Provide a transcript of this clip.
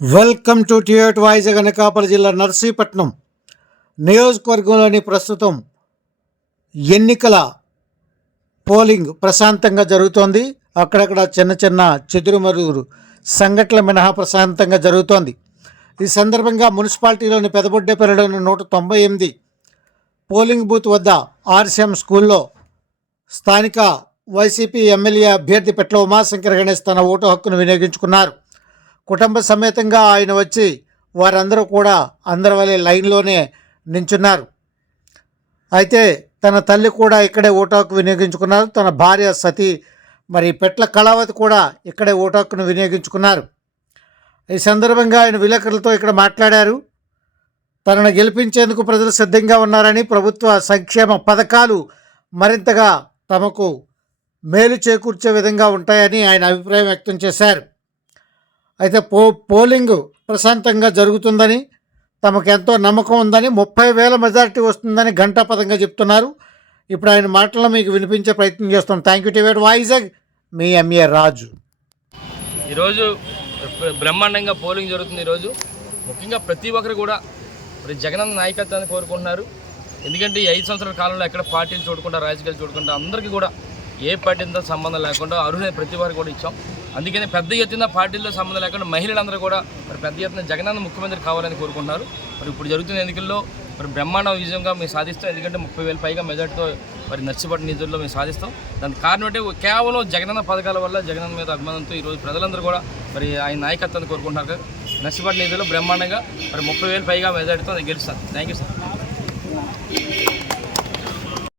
Welcome to టియట్ voice. Anakapalli జిల్లా నర్సీపట్నం నియోజకవర్గంలోని ప్రస్తుతం ఎన్నికల పోలింగ్ ప్రశాంతంగా జరుగుతోంది. అక్కడక్కడ చిన్న చిన్న చెదురుమరుగు సంఘటనల మినహా ప్రశాంతంగా జరుగుతోంది. ఈ సందర్భంగా మున్సిపాలిటీలోని పెదబొడ్డేపల్లిలోని 198 పోలింగ్ బూత్ వద్ద ఆర్సీఎం స్కూల్లో స్థానిక వైసీపీ ఎమ్మెల్యే అభ్యర్థి పెట్ల ఉమాశంకర్ గణేష్ తన ఓటు హక్కును వినియోగించుకున్నారు. కుటుంబ సమేతంగా ఆయన వచ్చి వారందరూ కూడా అందరి వలె లైన్లోనే నించున్నారు. అయితే తన తల్లి కూడా ఇక్కడే ఓటు హక్కు వినియోగించుకున్నారు. తన భార్య సతీ పెట్ల కళావతి కూడా ఇక్కడే ఓటు హక్కును వినియోగించుకున్నారు. ఈ సందర్భంగా ఆయన విలేకరులతో ఇక్కడ మాట్లాడారు. తనను గెలిపించేందుకు ప్రజలు సిద్ధంగా ఉన్నారని, ప్రభుత్వ సంక్షేమ పథకాలు మరింతగా తమకు మేలు చేకూర్చే విధంగా ఉంటాయని ఆయన అభిప్రాయం వ్యక్తం చేశారు. అయితే పోలింగ్ ప్రశాంతంగా జరుగుతుందని, తమకు ఎంతో నమ్మకం ఉందని, 30,000 మెజారిటీ వస్తుందని ఘంటాపథంగా చెప్తున్నారు. ఇప్పుడు ఆయన మాటల్లో మీకు వినిపించే ప్రయత్నం చేస్తాం. థ్యాంక్ యూ టివేట్ వైజాగ్, మీ ఎంఏ రాజు. ఈరోజు బ్రహ్మాండంగా పోలింగ్ జరుగుతుంది. ఈరోజు ముఖ్యంగా ప్రతి ఒక్కరు కూడా జగనన్న నాయకత్వాన్ని కోరుకుంటున్నారు. ఎందుకంటే ఈ 5 సంవత్సరాల కాలంలో ఎక్కడ పార్టీలు చూడకుండా, రాజకీయాలు చూడకుండా అందరికీ కూడా ఏ పార్టీతో సంబంధం లేకుండా అర్హులైన ప్రతి వారికి కూడా ఇచ్చాం. అందుకని పెద్ద ఎత్తున పార్టీలతో సంబంధం లేకుండా మహిళలందరూ కూడా పెద్ద ఎత్తున జగనన్న ముఖ్యమంత్రి కావాలని కోరుకుంటున్నారు. ఇప్పుడు జరుగుతున్న ఎన్నికల్లో బ్రహ్మాండ విజయంగా మేము సాధిస్తాం. ఎందుకంటే 30,000 పైగా మెజార్టీతో నర్సీపట్నం నిధుల్లో మేము సాధిస్తాం. దానికి కారణం అంటే కేవలం జగనన్న పథకాల వల్ల, జగనన్న మీద అభిమానంతో ఈరోజు ప్రజలందరూ కూడా ఆయన నాయకత్వాన్ని కోరుకుంటున్నారు. నర్సీపట్నం నిధుల్లో బ్రహ్మాండంగా 30,000 పైగా మెజార్టీతో నేను గెలుస్తాను. Thank you sir.